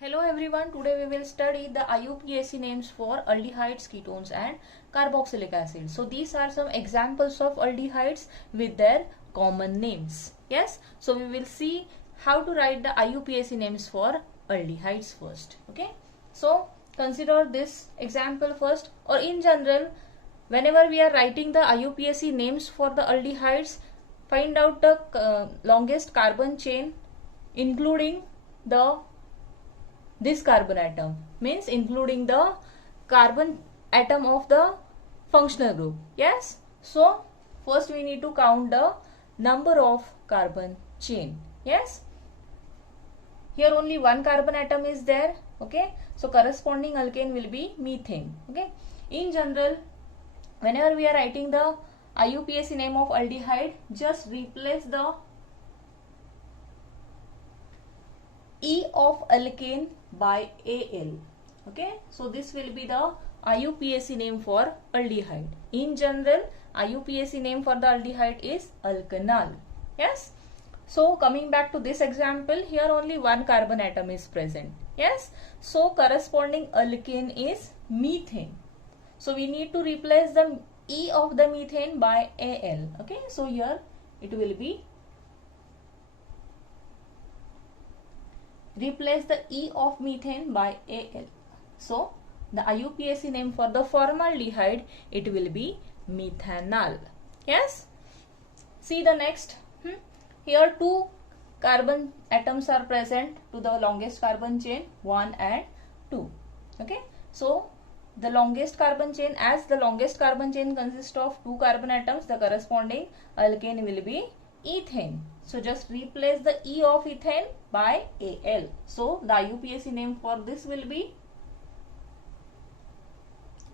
Hello everyone, today we will study the IUPAC names for aldehydes, ketones and carboxylic acid. So these are some examples of aldehydes with their common names. Yes, so we will see how to write the IUPAC names for aldehydes first. Okay, so consider this example first, or in general whenever we are writing the IUPAC names for the aldehydes, find out the longest carbon chain including this carbon atom, means including the carbon atom of the functional group. Yes, so first we need to count the number of carbon chain. Yes, here only one carbon atom is there. Okay, so corresponding alkane will be methane. Okay, in general whenever we are writing the IUPAC name of aldehyde, just replace the E of alkane by Al. Okay, so this will be the IUPAC name for aldehyde. In general, IUPAC name for the aldehyde is alkanal. Yes, so coming back to this example, here only one carbon atom is present. Yes, so corresponding alkane is methane. So we need to replace the E of the methane by Al. Okay, so here it will be, replace the E of methane by Al. So the IUPAC name for the formaldehyde, it will be methanal. Yes, see the next. Here two carbon atoms are present to the longest carbon chain, 1 and 2. Okay, so the longest carbon chain, as the longest carbon chain consists of two carbon atoms, the corresponding alkane will be ethane. So just replace the E of ethane by Al. So the IUPAC name for this will be,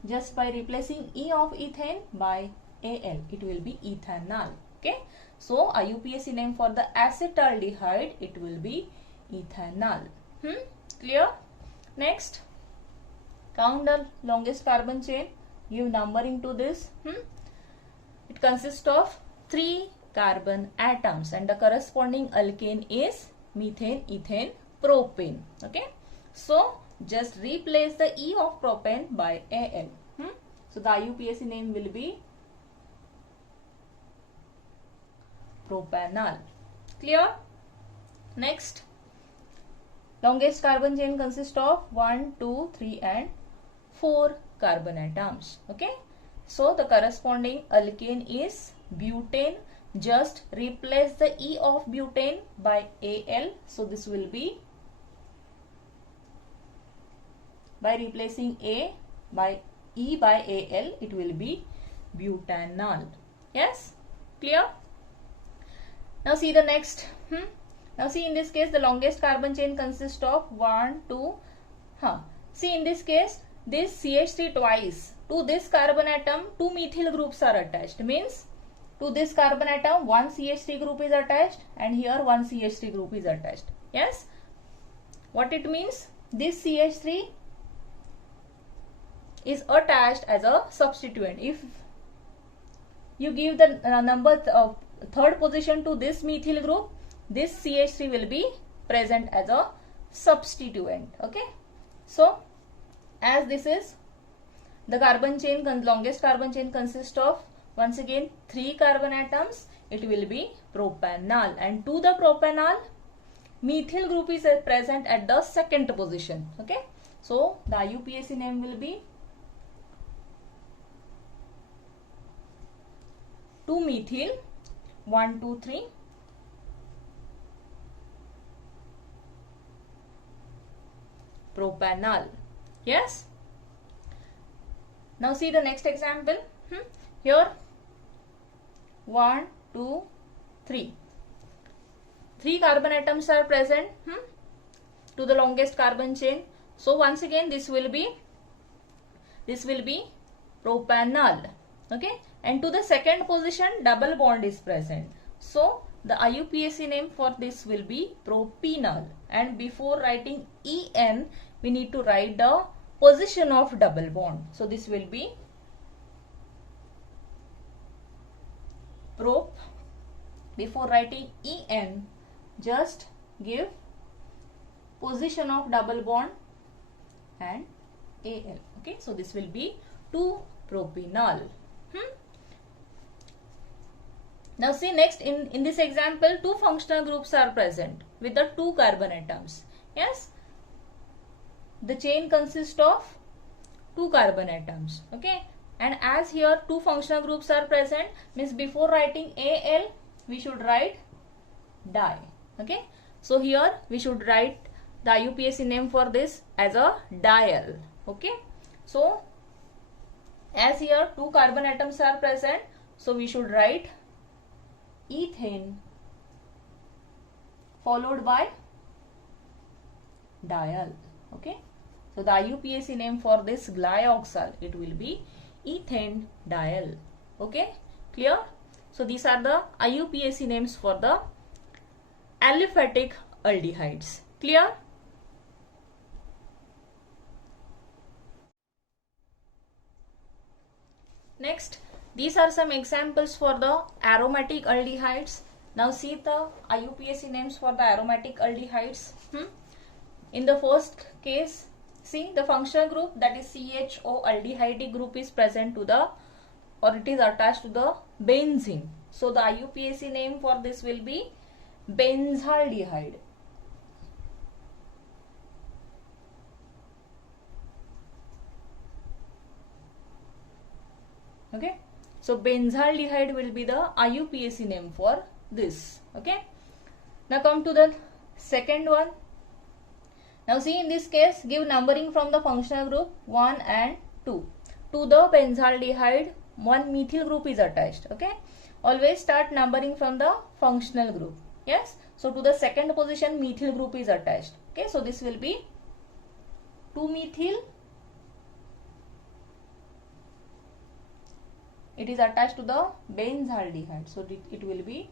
just by replacing E of ethane by Al, it will be ethanal. Okay, so IUPAC name for the acetaldehyde, it will be ethanal. Clear? Next, count the longest carbon chain, give numbering to this. It consists of 3 carbon atoms and the corresponding alkane is methane, ethane, propane. Okay, so just replace the E of propane by Al. So the IUPAC name will be propanal. Clear? Next, longest carbon chain consists of 1, 2, 3 and 4 carbon atoms. Okay, so the corresponding alkane is butane. Just replace the E of butane by Al. So this will be, by replacing A by E by Al, it will be butanol. Yes, clear? Now see the next. Now see, in this case the longest carbon chain consists of 1, 2. See, in this case this CH3 twice, to this carbon atom 2 methyl groups are attached, means to this carbon atom one CH3 group is attached and here one CH3 group is attached. Yes, what it means, this CH3 is attached as a substituent. If you give the number of third position to this methyl group, this CH3 will be present as a substituent. Okay, so as this is the carbon chain, longest carbon chain consists of once again 3 carbon atoms, it will be propanol, and to the propanol methyl group is present at the second position. Okay, so the IUPAC name will be 2-methyl 1, 2, 3 propanol. Yes, now see the next example. Here 1, 2, 3 carbon atoms are present to the longest carbon chain. So once again this will be propanol. Okay, and to the second position double bond is present. So the IUPAC name for this will be propenol, and before writing En we need to write the position of double bond. So this will be prop. Before writing En, just give position of double bond and Al. Okay, so this will be 2-propanol. Now see next, in this example, 2 functional groups are present with the 2 carbon atoms. Yes, the chain consists of 2 carbon atoms. Okay, and as here 2 functional groups are present, means before writing Al we should write di. Okay, so here we should write the IUPAC name for this as a diol. Okay, so as here 2 carbon atoms are present, so we should write ethane followed by diol. Okay, so the IUPAC name for this glyoxal, it will be ethane diol. Okay, clear? So these are the IUPAC names for the aliphatic aldehydes. Clear? Next, these are some examples for the aromatic aldehydes. Now see the IUPAC names for the aromatic aldehydes. In the first case, see the functional group, that is CHO aldehyde group is present to the, or it is attached to the benzene. So the IUPAC name for this will be benzaldehyde. Okay, so benzaldehyde will be the IUPAC name for this. Okay, now come to the second one. Now see, in this case, give numbering from the functional group 1 and 2. To the benzaldehyde, 1 methyl group is attached. Okay, always start numbering from the functional group. Yes, so to the second position methyl group is attached. Okay, so this will be 2 methyl. It is attached to the benzaldehyde, so it will be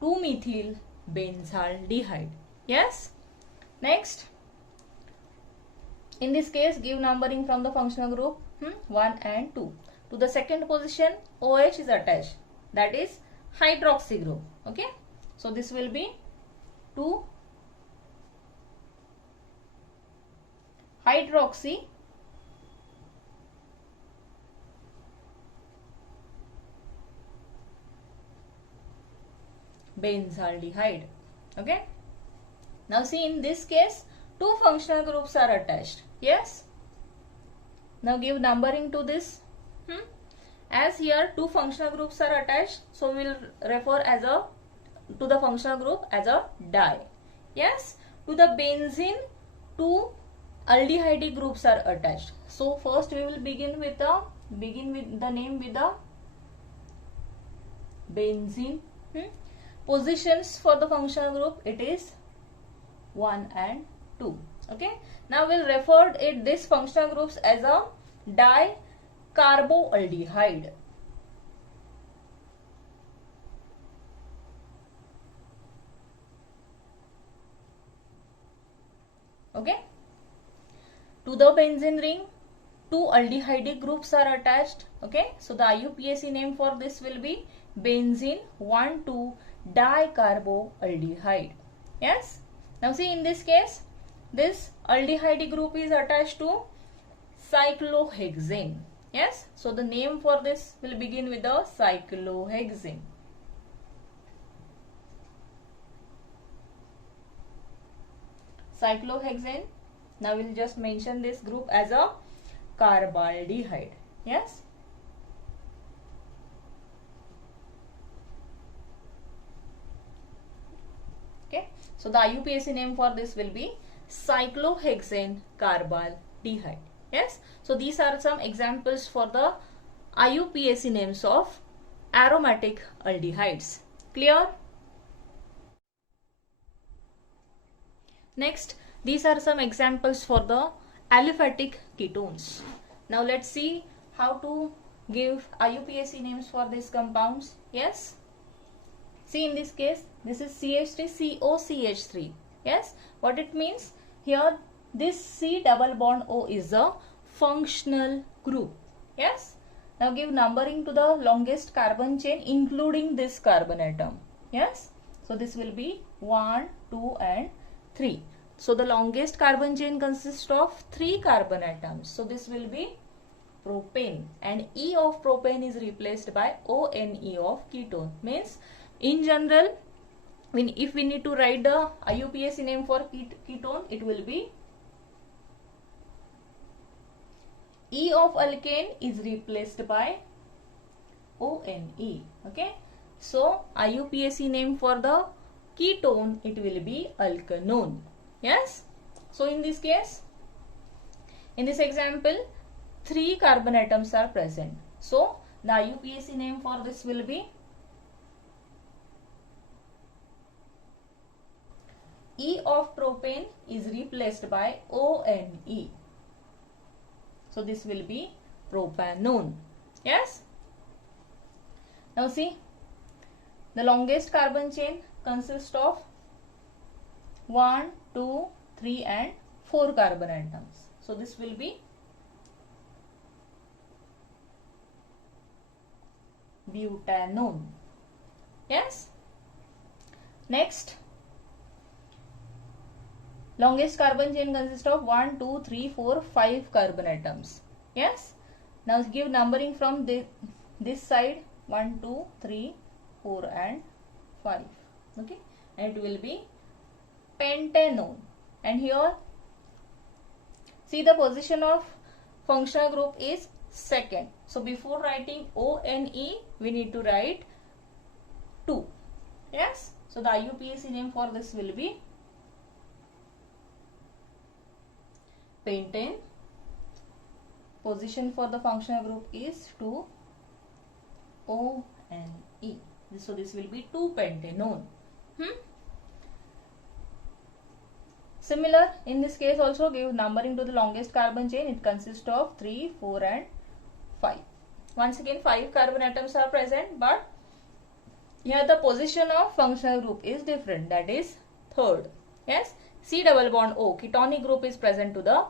2 methyl benzaldehyde. Yes, next, in this case give numbering from the functional group 1 and 2. To the second position OH is attached, that is hydroxy group. Okay, so this will be 2 hydroxy benzaldehyde. Okay, now see, in this case 2 functional groups are attached. Yes, now give numbering to this. As here 2 functional groups are attached, so we will refer as a to the functional group as a di. Yes, to the benzene 2 aldehyde groups are attached. So first we will begin with the name with the benzene. Positions for the functional group, it is 1 and 2. Okay, now we'll refer this functional groups as a dicarboaldehyde. Okay, to the benzene ring 2 aldehyde groups are attached. Okay, so the IUPAC name for this will be benzene 1,2 dicarboaldehyde. Yes, now see, in this case this aldehyde group is attached to cyclohexane. Yes, so the name for this will begin with the cyclohexane. Cyclohexane. Now we'll just mention this group as a carbaldehyde. Yes, okay, so the IUPAC name for this will be cyclohexane carbaldehyde. Yes, so these are some examples for the IUPAC names of aromatic aldehydes. Clear? Next, these are some examples for the aliphatic ketones. Now let's see how to give IUPAC names for these compounds. Yes, see, in this case this is CH3COCH3. Yes, what it means here, this C double bond O is a functional group. Yes, now give numbering to the longest carbon chain including this carbon atom. Yes, So this will be 1, 2 and 3. So the longest carbon chain consists of 3 carbon atoms. So this will be propane, and E of propane is replaced by ONE of ketone. Means in general, if we need to write the IUPAC name for ketone, it will be E of alkane is replaced by ONE. Okay. So IUPAC name for the ketone, it will be alkanone. Yes. So in this case, in this example, 3 carbon atoms are present. So the IUPAC name for this will be E of propane is replaced by ONE. So this will be propanone. Yes. Now see, the longest carbon chain consists of 1, 2, 3 and 4 carbon atoms. So this will be butanone. Yes. Next, longest carbon chain consists of 1, 2, 3, 4, 5 carbon atoms. Yes. Now give numbering from this side, 1, 2, 3, 4 and 5. Okay. And it will be pentanone. And here, see, the position of functional group is second. So before writing ONE, we need to write 2. Yes. So the IUPAC name for this will be pentane. Position for the functional group is 2, ONE. So this will be 2-pentanone. Similar, in this case also give numbering to the longest carbon chain. It consists of 3, 4 and 5. Once again 5 carbon atoms are present, but here the position of functional group is different, that is third. Yes, C double bond O, ketonic group is present to the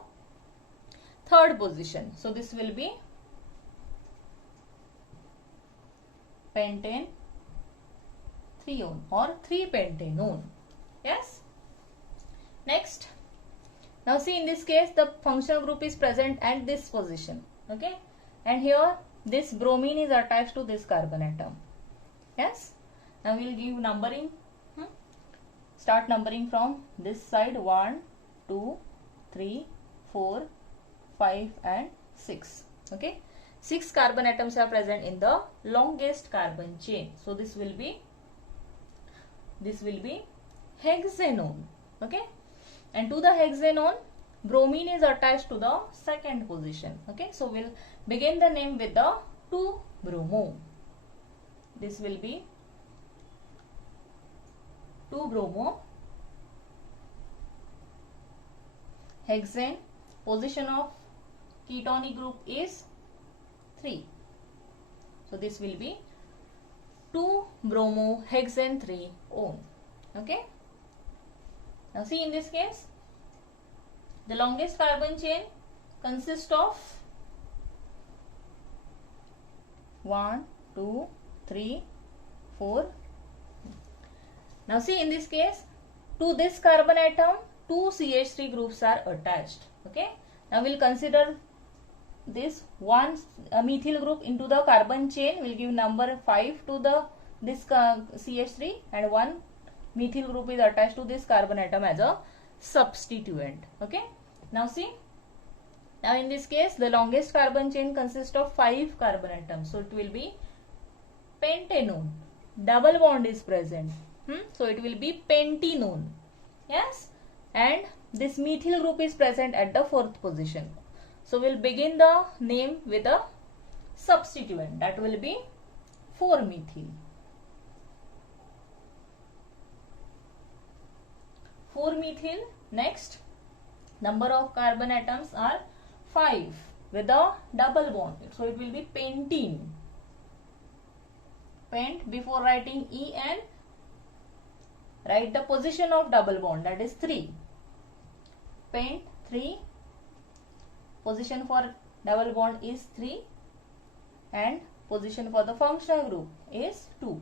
third position. So this will be pentane 3-one or 3-pentanone. Yes. Next, now see, in this case the functional group is present at this position. Okay, and here this bromine is attached to this carbon atom. Yes. Now we will give numbering. Start numbering from this side, 1, 2, 3, 4, 5 and 6. Okay, 6 carbon atoms are present in the longest carbon chain. So this will be hexanone. Okay, and to the hexanone, bromine is attached to the second position. Okay, so we'll begin the name with the 2-bromo. This will be 2-bromo. Hexane, position of ketonic group is 3. So this will be 2-bromo hexane 3-one. Okay. Now see, in this case, the longest carbon chain consists of 1, 2, 3, 4. Now see, in this case, to this carbon atom, 2 CH3 groups are attached. Okay. Now we'll consider this one methyl group into the carbon chain. We'll give number 5 to this CH3, and one methyl group is attached to this carbon atom as a substituent. Okay. Now see, now in this case the longest carbon chain consists of 5 carbon atoms. So it will be pentanone. Double bond is present. So it will be pentenone. Yes. And this methyl group is present at the 4th position. So we'll begin the name with a substituent, that will be 4-methyl. 4-methyl. Next, number of carbon atoms are 5 with a double bond. So it will be pentene. Pent, before writing En, write the position of double bond, that is 3. Pent 3. Position for double bond is 3 and position for the functional group is 2.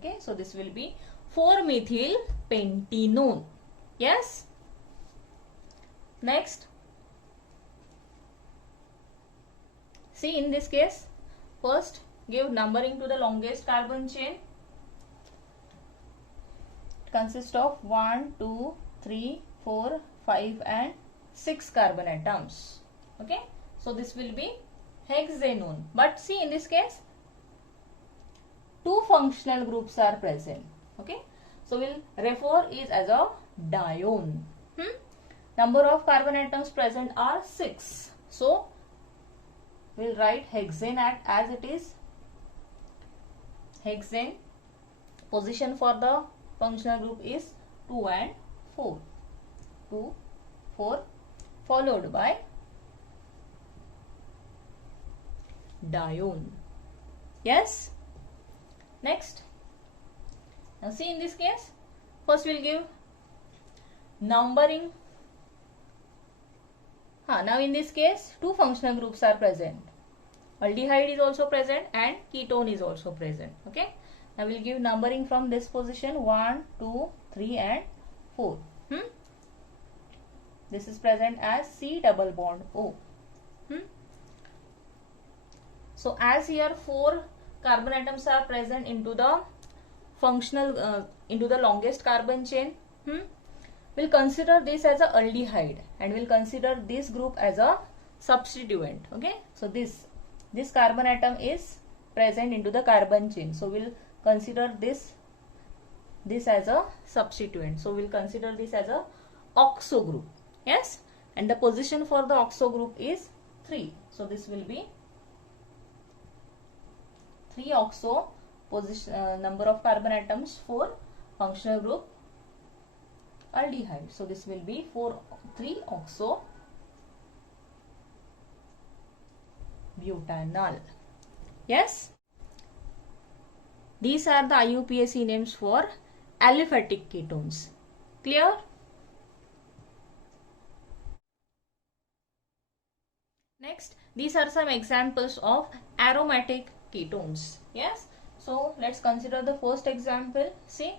Okay, so this will be 4-methyl pentenone. Yes. Next, see in this case, first give numbering to the longest carbon chain. It consists of 1, 2, 3, 4, 5 and 6 carbon atoms. Okay, so this will be hexanone. But see in this case, 2 functional groups are present. Okay, so we'll refer it as a dione. Number of carbon atoms present are 6. So we'll write hexane as it is. Hexane. Position for the functional group is 2 and 4. 2, 4 followed by dione. Yes. Next. Now see in this case, first we'll give numbering. Now in this case, 2 functional groups are present. Aldehyde is also present and ketone is also present. Okay. Now we'll give numbering from this position 1, 2, 3 and 4. This is present as C double bond O. So as here 4 carbon atoms are present into the functional into the longest carbon chain, we'll consider this as a aldehyde and we'll consider this group as a substituent. Okay, so this carbon atom is present into the carbon chain, so we'll consider this as a substituent. So we'll consider this as a oxo group. Yes, and the position for the oxo group is 3. So this will be 3 oxo position, number of carbon atoms for functional group aldehyde. So this will be 3 oxo butanol. Yes, these are the IUPAC names for aliphatic ketones. Clear? Next, these are some examples of aromatic ketones. Yes, so let's consider the first example. See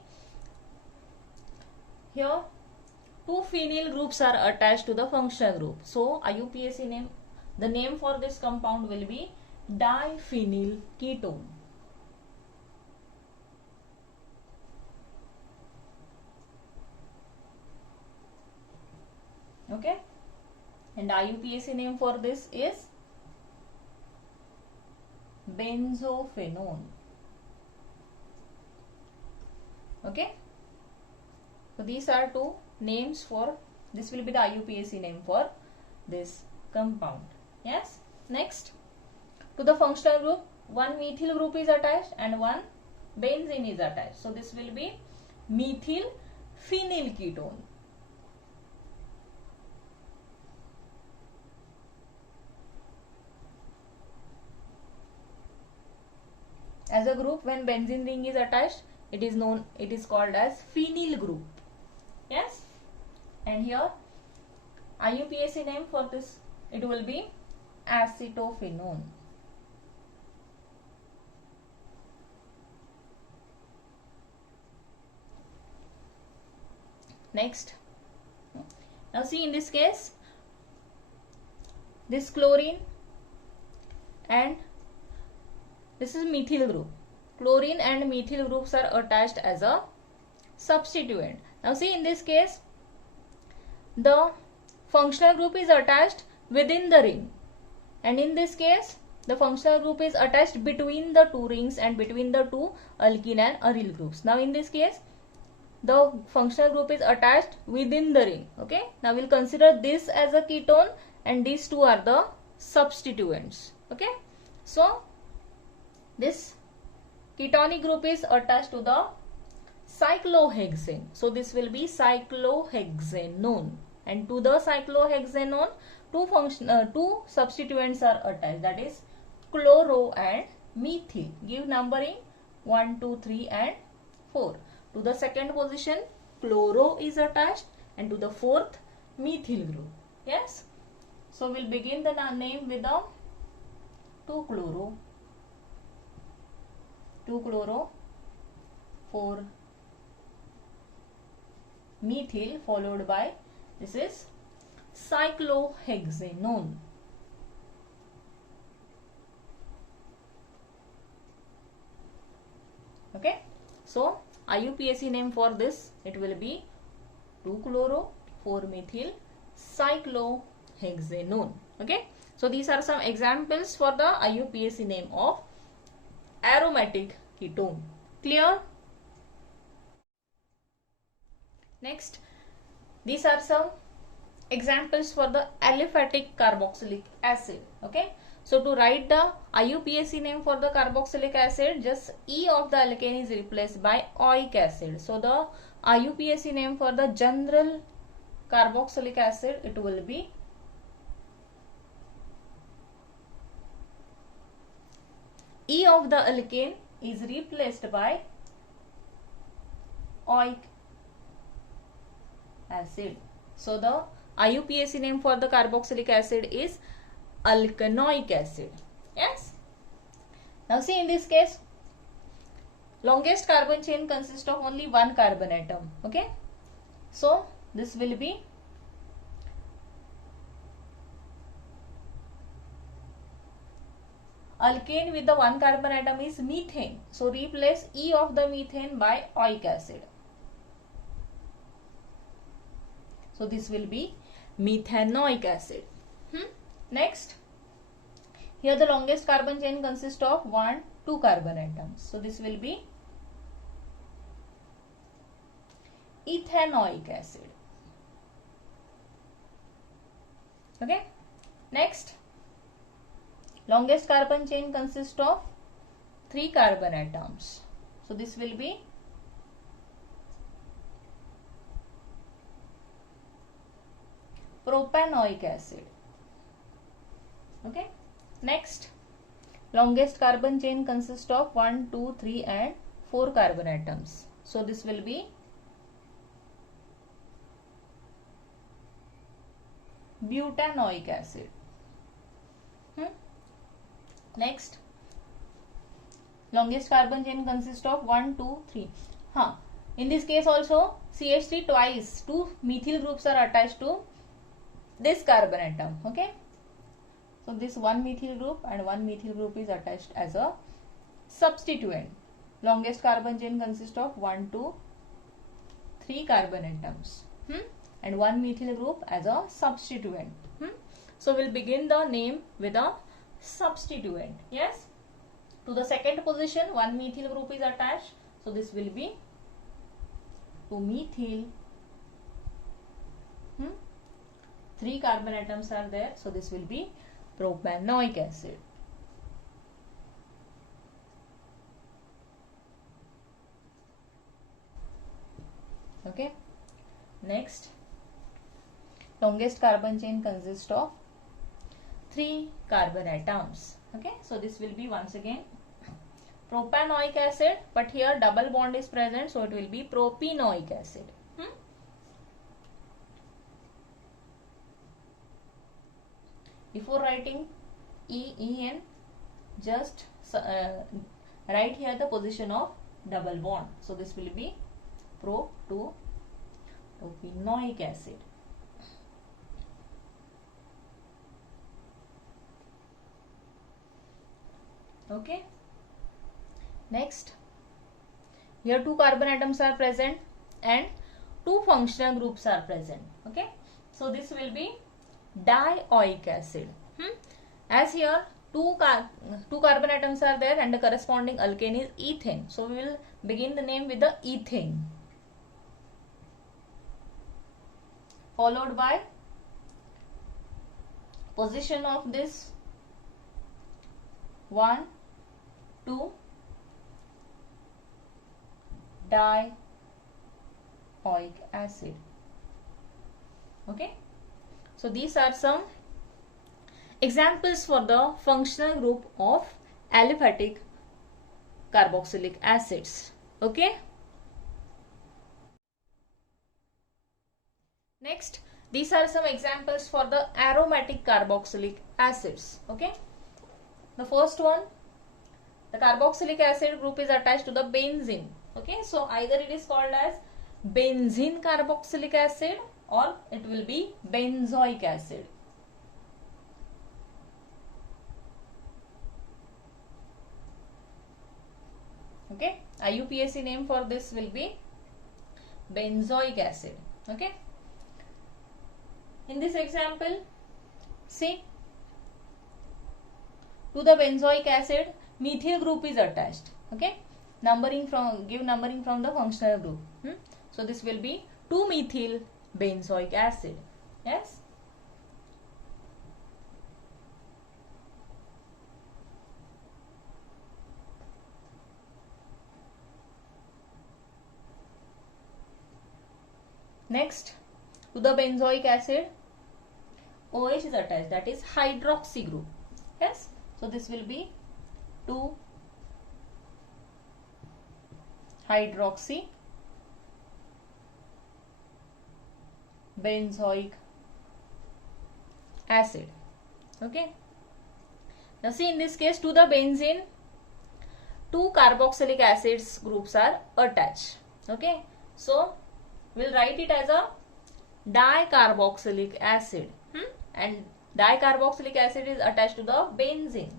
here, 2 phenyl groups are attached to the functional group. So IUPAC name, the name for this compound will be diphenyl ketone. Okay, and IUPAC name for this is benzophenone. Okay, so these are 2 names for this, will be the IUPAC name for this compound. Yes. Next, to the functional group, 1 methyl group is attached and 1 benzene is attached. So this will be methyl phenyl ketone. As a group, when benzene ring is attached, it is called as phenyl group. Yes, and here IUPAC name for this, it will be acetophenone. Next, now see in this case, this chlorine and this is methyl group. Chlorine and methyl groups are attached as a substituent. Now see in this case, the functional group is attached within the ring, and in this case the functional group is attached between the 2 rings and between the 2 alkene and aryl groups. Now in this case, the functional group is attached within the ring. Okay, now we'll consider this as a ketone and these 2 are the substituents. Okay, so this ketonic group is attached to the cyclohexane. So this will be cyclohexanone, and to the cyclohexanone 2 substituents are attached, that is chloro and methyl. Give numbering 1, 2, 3 and 4. To the second position chloro is attached and to the 4th methyl group. Yes, so we'll begin the name with the 2-chloro, 4 methyl followed by, this is cyclohexanone. Okay, so IUPAC name for this, it will be 2-chloro-4-methyl cyclohexanone. Okay, so these are some examples for the IUPAC name of aromatic ketone. Clear? Next, these are some examples for the aliphatic carboxylic acid. Okay, so to write the IUPAC name for the carboxylic acid, just E of the alkane is replaced by oic acid. So the IUPAC name for the general carboxylic acid, it will be E of the alkane is replaced by oic acid. So the IUPAC name for the carboxylic acid is alkanoic acid. Yes. Now see, in this case, longest carbon chain consists of only one carbon atom. Okay. So this will be alkane with the one carbon atom is methane. So replace E of the methane by oic acid. So this will be methanoic acid. Next, here the longest carbon chain consists of 2 carbon atoms. So this will be ethanoic acid. Okay. Next, longest carbon chain consists of 3 carbon atoms. So this will be propanoic acid. Okay. Next, longest carbon chain consists of 1, 2, 3 and 4 carbon atoms. So this will be butanoic acid. Next, longest carbon chain consists of 1, 2, 3. In this case also CH3 twice, 2 methyl groups are attached to this carbon atom. Okay, so this one methyl group and one methyl group is attached as a substituent. Longest carbon chain consists of 1, 2, 3 carbon atoms and one methyl group as a substituent. So we'll begin the name with a substituent. Yes, to the second position one methyl group is attached, so this will be 2-methyl. 3 carbon atoms are there, so this will be propanoic acid. Okay. Next, longest carbon chain consists of 3 carbon atoms. Okay, so this will be once again propanoic acid, but here double bond is present, so it will be propenoic acid. Before writing EN, just write here the position of double bond. So this will be pro to propenoic acid. Okay. Next, here 2 carbon atoms are present and 2 functional groups are present. Okay, so this will be dioic acid. As here 2 carbon atoms are there and the corresponding alkane is ethane. So we will begin the name with the ethane, followed by position of this 1, 2 dioic acid. Okay, so these are some examples for the functional group of aliphatic carboxylic acids. Okay. Next, these are some examples for the aromatic carboxylic acids. Okay. The first one, the carboxylic acid group is attached to the benzene. Okay, so either it is called as benzene carboxylic acid or it will be benzoic acid. Okay, IUPAC name for this will be benzoic acid. Okay, in this example, see, to the benzoic acid methyl group is attached. Okay, give numbering from the functional group. So this will be 2-methyl benzoic acid. Yes. Next, to the benzoic acid OH is attached, that is hydroxy group. Yes, so this will be 2-hydroxy benzoic acid. Okay, now see, in this case, to the benzene 2 carboxylic acids groups are attached. Okay, so we'll write it as a dicarboxylic acid, and dicarboxylic acid is attached to the benzene.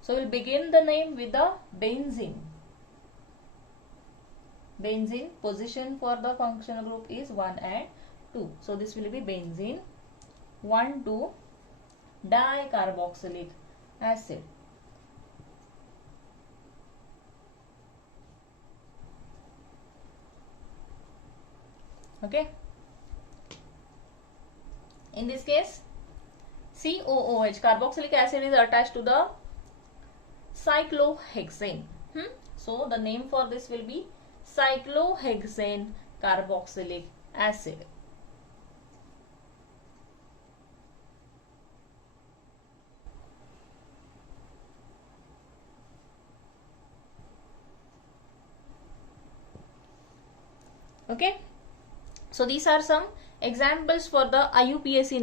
So we'll begin the name with the benzene. Benzene position for the functional group is 1 and 2. So this will be benzene 1,2 dicarboxylic acid. Okay. In this case, COOH, carboxylic acid, is attached to the cyclohexane. So the name for this will be cyclohexane carboxylic acid. Okay. So these are some examples for the IUPAC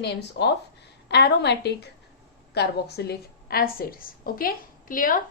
names of aromatic carboxylic acids. Okay, clear?